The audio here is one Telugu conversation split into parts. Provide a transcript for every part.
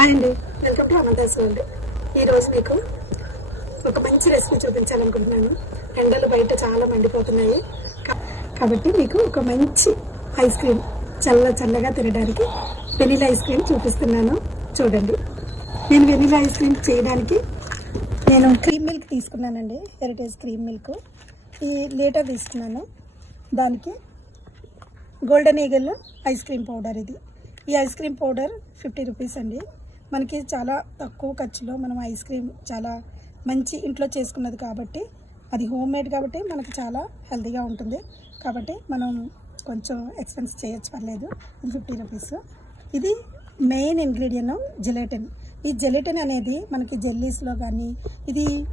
హాయ్ అండి వెల్కమ్ టు అనంతాస్ వరల్డ్ ఈరోజు మీకు ఒక మంచి రెసిపీ చూపించాలనుకుంటున్నాను. ఎండలు బయట చాలా మండిపోతున్నాయి. కాబట్టి మీకు ఒక మంచి ఐస్ క్రీమ్ చల్ల చల్లగా తినడానికి వెనీలా ఐస్ క్రీమ్ చూపిస్తున్నాను. చూడండి. నేను వెనీలా ఐస్ క్రీమ్ చేయడానికి నేను క్రీమ్ మిల్క్ తీసుకున్నానండి. హెరిటేజ్ క్రీమ్ మిల్క్ ఈ లీటర్ తీసుకున్నాను. దానికి golden eagle ice cream powder ఇది. ఈ ice cream powder fifty rupees అండి. మనకి చాలా తక్కువ ఖర్చులో మనం ఐస్ క్రీమ్ చాలా మంచి ఇంట్లో చేసుకున్నది కాబట్టి అది హోమ్ మేడ్ కాబట్టి మనకి చాలా హెల్తీగా ఉంటుంది. కాబట్టి మనం కొంచెం ఎక్స్పెన్స్ చేయొచ్చు పర్లేదు. Fifty rupees. ఇది మెయిన్ ఇంగ్రీడియంట్ జెలటిన్. ఈ జెలటిన్ అనేది మనకి జెల్లీస్లో కానీ ఇది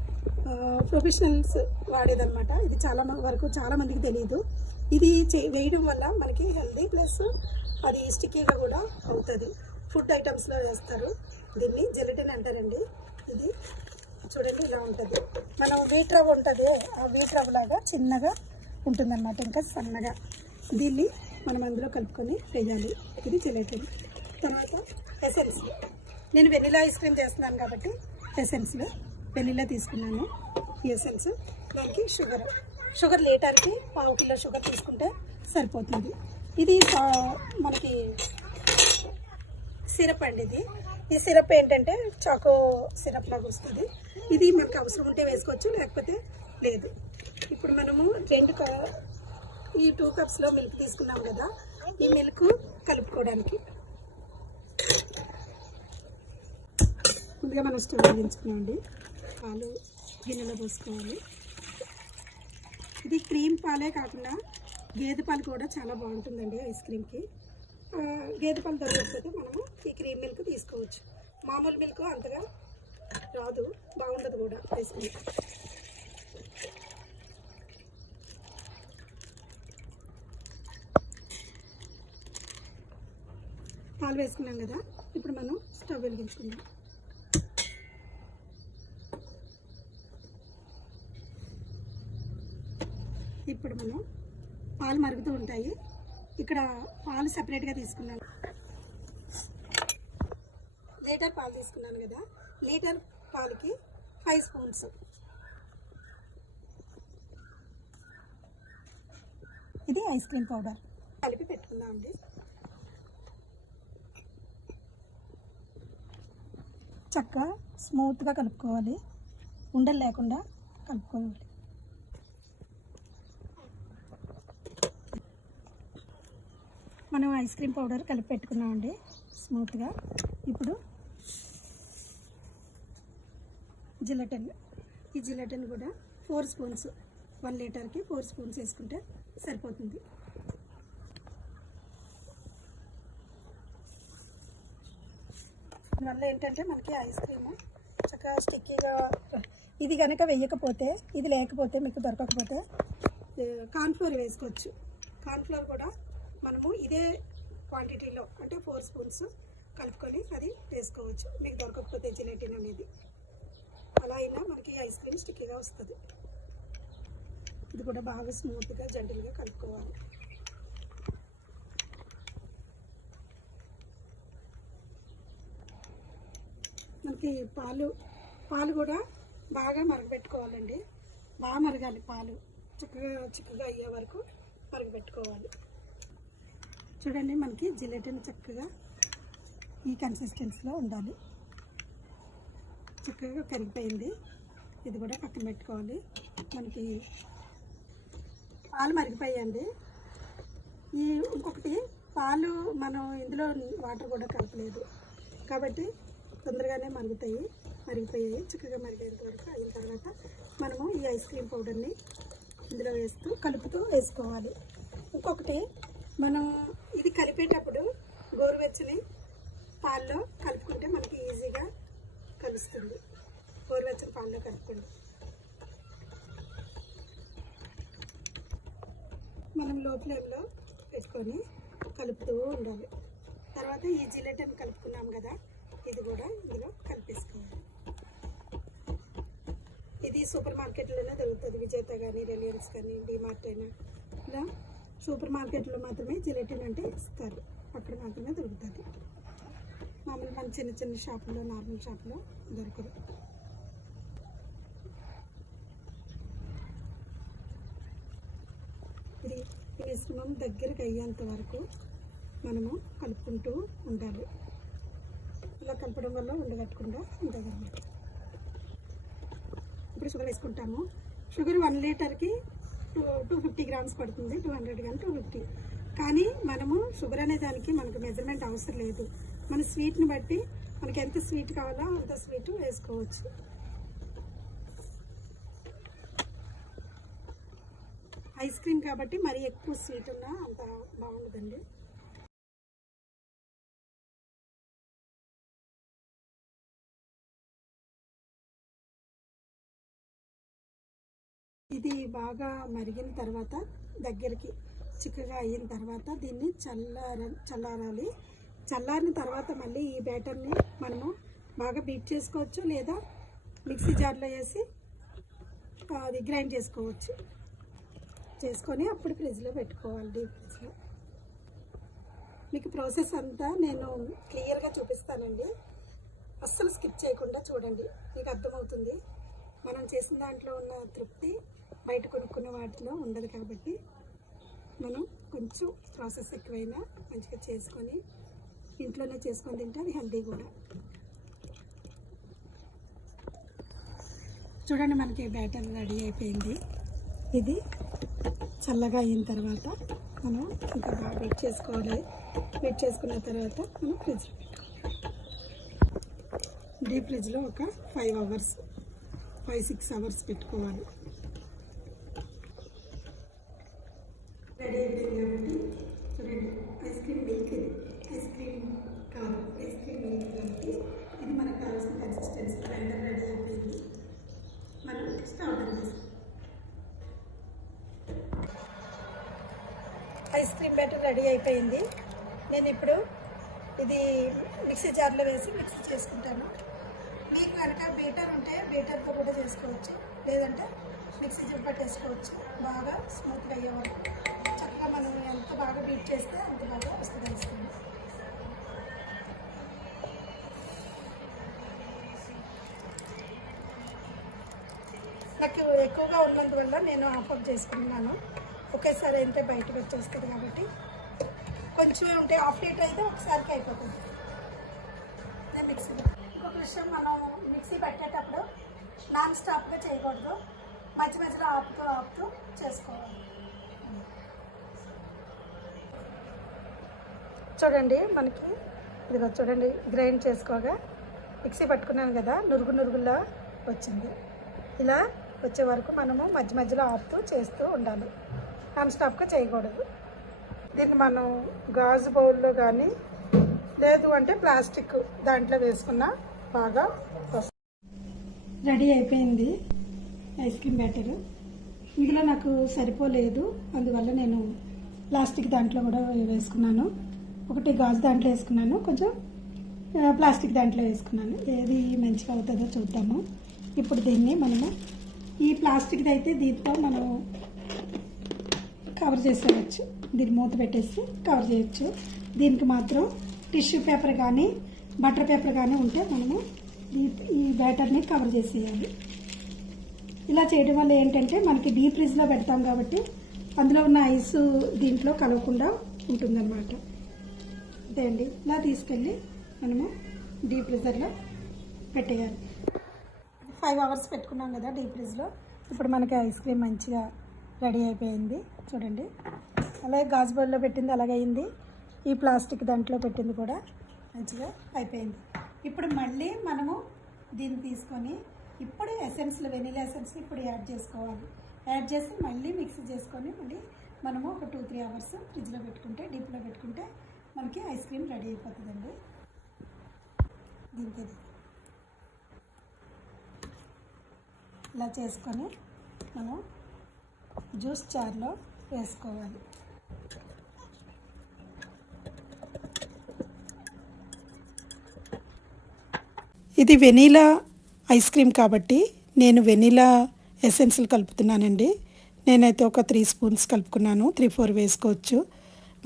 ప్రొఫెషనల్స్ వాడేదన్నమాట. ఇది చాలా వరకు చాలామందికి తెలియదు ఇది చే- వేయడం వల్ల మనకి హెల్దీ ప్లస్ అది స్టిక్కీగా కూడా అవుతుంది. ఫుడ్ ఐటమ్స్లో వేస్తారు. దీన్ని జెలటిన్ అంటారండి. ఇది చూడండి ఇలా ఉంటుంది. మనం వీట్ రవ్వ ఉంటుంది. ఆ వీట్ రవ్వ లాగా చిన్నగా ఉంటుందన్నమాట. ఇంకా సన్నగా. దీన్ని మనం అందులో కలుపుకొని వేయాలి. ఇది జెలటిన్. తర్వాత ఎసెన్స్. నేను వెనిలా ఐస్ క్రీమ్ చేస్తున్నాను కాబట్టి ఎసెన్స్లో వెనిలా తీసుకున్నాను. ఈ ఎసెన్స్ దానికి షుగర్. షుగర్ లీటర్కి పావు కిలో షుగర్ తీసుకుంటే సరిపోతుంది. ఇది మనకి సిరప్ అండి ఇది. ఈ సిరప్ ఏంటంటే చాకో సిరప్ లాగా వస్తుంది. ఇది మనకు అవసరం ఉంటే వేసుకోవచ్చు లేకపోతే లేదు. ఇప్పుడు మనము రెండు క- ఈ టూ కప్స్లో మిల్క్ తీసుకున్నాం కదా ఈ మిల్క్ కలుపుకోవడానికి. ముందుగా మనం స్టవ్ అండి పాలు గిన్నెలో పోసుకోవాలి. ఇది క్రీమ్ పాలే కాకుండా గేదె పాలు కూడా చాలా బాగుంటుందండి ఐస్ క్రీమ్కి. గేదె పాలు దొరకకపోతే మనము ఈ క్రీమ్ మిల్క్ తీసుకోవచ్చు. మామూలు మిల్క్ అంతగా రాదు బాగుండదు కూడా ఐస్ పాలు వేసుకున్నాం కదా ఇప్పుడు మనం స్టవ్ వెలిగించుకుందాం. ఇప్పుడు మనం పాలు మరుగుతూ ఉంటాయి. ఇక్కడ పాలు సపరేట్గా తీసుకున్నాను. లీటర్ పాలు తీసుకున్నాను కదా. లీటర్ పాలకి ఫైవ్ స్పూన్స్. ఇది ఐస్ క్రీమ్ పౌడర్ కలిపి పెట్టుకుందామండి చక్కగా స్మూత్గా కలుపుకోవాలి. ఉండలు లేకుండా కలుపుకోవాలి. మనం ఐస్ క్రీమ్ పౌడర్ కలిపి పెట్టుకున్నామండి స్మూత్గా. ఇప్పుడు జిలటన్. ఈ జిలటన్ కూడా ఫోర్ స్పూన్స్ వన్ లీటర్కి ఫోర్ స్పూన్స్ వేసుకుంటే సరిపోతుంది. దానివల్ల ఏంటంటే మనకి ఐస్ క్రీమ్ చక్కగా స్టిక్కీగా ఇది కనుక వేయకపోతే ఇది లేకపోతే మీకు దొరకకపోతే కార్న్ఫ్లోర్ వేసుకోవచ్చు. కార్న్ఫ్లోర్ కూడా మనము ఇదే క్వాంటిటీలో అంటే ఫోర్ స్పూన్స్ కలుపుకొని అది వేసుకోవచ్చు. మీకు దొరకకపోతే జిలేటిన్ అనేది. అలా అయినా మనకి ఐస్ క్రీమ్ స్టిక్కీగా వస్తుంది. ఇది కూడా బాగా స్మూత్గా జంటలుగా కలుపుకోవాలి. మనకి పాలు పాలు కూడా బాగా మరగబెట్టుకోవాలండి. బాగా మరగాలి పాలు. చిక్కగా చిక్కగా అయ్యే వరకు మరగబెట్టుకోవాలి. చూడండి మనకి జిలెటిన్ చక్కగా ఈ కన్సిస్టెన్సీలో ఉండాలి. చక్కగా కరిగిపోయింది. ఇది కూడా పక్కన పెట్టుకోవాలి. మనకి పాలు మరిగిపోయాయండి. ఈ ఇంకొకటి పాలు మనం ఇందులో వాటర్ కూడా కలపలేదు. కాబట్టి తొందరగానే మరుగుతాయి మరిగిపోయాయి. చక్కగా మరిగేంత వరకు అయిన తర్వాత మనము ఈ ఐస్ క్రీమ్ పౌడర్ని ఇందులో వేస్తూ కలుపుతూ వేసుకోవాలి. ఇంకొకటి మనం ఇది కలిపేటప్పుడు గోరువెచ్చని పాల్లో కలుపుకుంటే మనకి ఈజీగా కలుస్తుంది. గోరువెచ్చని పాల్లో కలుపుకుంటే మనం లో ఫ్లేమ్లో పెట్టుకొని కలుపుతూ ఉండాలి. తర్వాత ఈ జిలెటన్ కలుపుకున్నాం కదా ఇది కూడా ఇందులో కలిపేసుకోవాలి. ఇది సూపర్ మార్కెట్లోనే దొరుకుతుంది. విజేత కానీ రిలయన్స్ కానీ డిమార్ట్ అయినా. ఇలా సూపర్ మార్కెట్లో మాత్రమే జిలెటిన్ అంటే ఇస్తారు. అక్కడ మాత్రమే దొరుకుతుంది. మామూలు మన చిన్న చిన్న షాపులో నార్మల్ షాపులో దొరకదు. ఇది మిశ్రమం దగ్గరికి అయ్యేంత వరకు మనము కలుపుకుంటూ ఉండాలి. ఇలా కలపడం వల్ల ఉండగట్టకుండా ఉంటుంది ఇప్పుడు షుగర్ వేసుకుంటాము. షుగర్ వన్ లీటర్కి టూ టూ ఫిఫ్టీ గ్రామ్స్ పడుతుంది టూ హండ్రెడ్ కానీ టూ ఫిఫ్టీ కానీ మనము షుగర్ అనే దానికి మనకు మెజర్మెంట్ అవసరం లేదు. మన స్వీట్ని బట్టి మనకి ఎంత స్వీట్ కావాలో అంత స్వీట్ వేసుకోవచ్చు. ఐస్ క్రీమ్ కాబట్టి మరీ ఎక్కువ స్వీట్ ఉన్నా అంత బాగుండదండి. బాగా మరిగిన తర్వాత దగ్గరికి చిక్కగా అయిన తర్వాత దీన్ని చల్లార చల్లారాలి. చల్లారిన తర్వాత మళ్ళీ ఈ బ్యాటర్ని మనము బాగా బీట్ చేసుకోవచ్చు లేదా మిక్సీ జార్లో వేసి అది గ్రైండ్ చేసుకోవచ్చు. చేసుకొని అప్పుడు ఫ్రిడ్జ్లో పెట్టుకోవాలి డీప్ ఫ్రిడ్జ్లో. మీకు ప్రాసెస్ అంతా నేను క్లియర్గా చూపిస్తానండి. అస్సలు స్కిప్ చేయకుండా చూడండి. మీకు అర్థమవుతుంది. మనం చేసిన దాంట్లో ఉన్న తృప్తి బయట కొనుక్కున్న వాటిలో ఉండదు కాబట్టి మనం కొంచెం ప్రాసెస్ ఎక్కువైనా మంచిగా చేసుకొని ఇంట్లోనే చేసుకొని తింటే అది హెల్దీ కూడా. చూడండి మనకి బ్యాటర్ రెడీ అయిపోయింది. ఇది చల్లగా అయిన తర్వాత మనం ఇంకా బాగా వెయిట్ చేసుకోవాలి. వెయిట్ చేసుకున్న తర్వాత మనం ఫ్రిడ్జ్లో పెట్టుకోవాలి. డీప్ ఫ్రిడ్జ్లో ఒక five hours five six hours పెట్టుకోవాలి రెడీ అయిపోయింది కాబట్టి చూడండి ఐస్ క్రీమ్ మిల్క్ ఇది ఐస్ క్రీమ్ కాదు ఐస్ క్రీమ్ మిల్క్ కాబట్టి ఇది మనకు కావాల్సిన కన్సిస్టెన్సీ బ్లెండర్ రెడీ అయిపోయింది మనం stove on ice cream batter ready అయిపోయింది. నేను ఇప్పుడు ఇది మిక్సీ జార్లో వేసి మిక్సీ చేసుకుంటాను. మీకు కనుక బీటర్ ఉంటే బీటర్తో కూడా చేసుకోవచ్చు. లేదంటే మిక్సీ జార్ పట్టేసుకోవచ్చు బాగా స్మూత్గా అయ్యేవాళ్ళు చక్కగా మనం ఎంత బాగా బీట్ చేస్తే అంత బాగా వస్తుంది ఐస్ ఉన్నందువల్ల నేను ఆఫ్ ఆఫ్ చేసుకున్నాను. ఒకేసారి అయితే బయటకు వచ్చేస్తుంది కాబట్టి. కొంచెం ఉంటే హాఫ్ లీటర్ అయితే ఒకసారికి అయిపోతుంది. నేను మిక్సీ ఇంకొక విషయం మనం మిక్సీ పెట్టేటప్పుడు నాన్ స్టాప్గా చేయకూడదు. మధ్య మధ్యలో ఆపుతూ ఆపుతూ చేసుకోవాలి. చూడండి మనకి ఇదిగో చూడండి గ్రైండ్ చేసుకోగా. మిక్సీ పట్టుకున్నాను కదా నురుగు నురుగులా వచ్చింది. ఇలా వచ్చే వరకు మనము మధ్య మధ్యలో ఆపుతూ చేస్తూ ఉండాలి. నాన్ స్టాప్గా చేయకూడదు. దీన్ని మనం గాజు బౌల్లో కానీ లేదు అంటే ప్లాస్టిక్ దాంట్లో వేసుకున్నా బాగా వస్తుంది. రెడీ అయిపోయింది ఐస్ క్రీమ్ బ్యాటర్. ఇందులో నాకు సరిపోలేదు. అందువల్ల నేను ప్లాస్టిక్ దాంట్లో కూడా వేసుకున్నాను. ఒకటి గాజు దాంట్లో వేసుకున్నాను. కొంచెం ప్లాస్టిక్ దాంట్లో వేసుకున్నాను. ఏది మంచిగా అవుతుందో చూద్దాము. ఇప్పుడు దీన్ని మనము ఈ ప్లాస్టిక్ది అయితే దీంతో మనం కవర్ చేసేయచ్చు. దీన్ని మూత పెట్టేసి కవర్ చేయొచ్చు. దీనికి మాత్రం టిష్యూ పేపర్ కానీ బటర్ పేపర్ కానీ ఉంటే మనము ఈ ఈ బ్యాటర్ని కవర్ చేసేయాలి. ఇలా చేయడం వల్ల ఏంటంటే మనకి డీప్ ఫ్రిడ్జ్లో పెడతాం కాబట్టి అందులో ఉన్న ఐస్ దీంట్లో కలవకుండా ఉంటుందన్నమాట. అంతే అండి. ఇలా తీసుకెళ్ళి మనము డీప్ ఫ్రిజర్లో పెట్టేయాలి. ఫైవ్ అవర్స్ పెట్టుకున్నాం కదా డీప్ ఫ్రిడ్జ్లో. ఇప్పుడు మనకి ఐస్ క్రీమ్ మంచిగా రెడీ అయిపోయింది. చూడండి. అలాగే గాజు బౌల్లో పెట్టింది అలాగే అయింది. ఈ ప్లాస్టిక్ దాంట్లో పెట్టింది కూడా మంచిగా అయిపోయింది. ఇప్పుడు మళ్ళీ మనము దీన్ని తీసుకొని ఇప్పుడు ఎసెన్స్లు వెనీలా ఎసెన్స్ ఇప్పుడు యాడ్ చేసుకోవాలి. యాడ్ చేసి మళ్ళీ మిక్స్ చేసుకొని మళ్ళీ మనము ఒక టూ త్రీ అవర్స్ ఫ్రిడ్జ్లో పెట్టుకుంటే డీప్లో పెట్టుకుంటే మనకి ఐస్ క్రీమ్ రెడీ అయిపోతుందండి. దీనికి ఇలా చేసుకొని మనం జ్యూస్ చార్లో వేసుకోవాలి. ఇది వెనీలా ఐస్ క్రీమ్ కాబట్టి నేను వెనీలా ఎసెన్స్లు కలుపుతున్నానండి. నేనైతే ఒక త్రీ స్పూన్స్ కలుపుకున్నాను త్రీ ఫోర్ వేసుకోవచ్చు.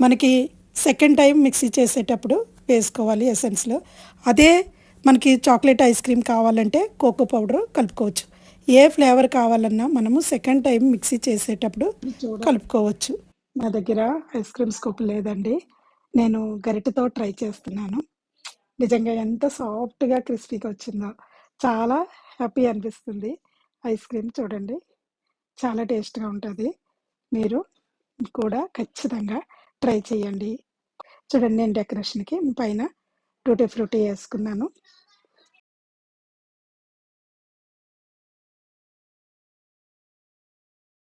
మనకి సెకండ్ టైం మిక్సీ చేసేటప్పుడు వేసుకోవాలి ఎసెన్స్లో. అదే మనకి చాక్లెట్ ఐస్ క్రీమ్ కావాలంటే కోకో పౌడర్ కలుపుకోవచ్చు. ఏ ఫ్లేవర్ కావాలన్నా మనము సెకండ్ టైం మిక్సీ చేసేటప్పుడు కలుపుకోవచ్చు. నా దగ్గర ఐస్ క్రీమ్ స్కోప్ లేదండి. నేను గరిటెతో ట్రై చేస్తున్నాను. నిజంగా ఎంత సాఫ్ట్గా క్రిస్పీగా వచ్చిందో. చాలా హ్యాపీ అనిపిస్తుంది. ఐస్ క్రీమ్ చూడండి. చాలా టేస్ట్గా ఉంటుంది. మీరు కూడా ఖచ్చితంగా ట్రై చేయండి. చూడండి నేను డెకరేషన్కి పైన టూటీ ఫ్రూటీ వేసుకున్నాను.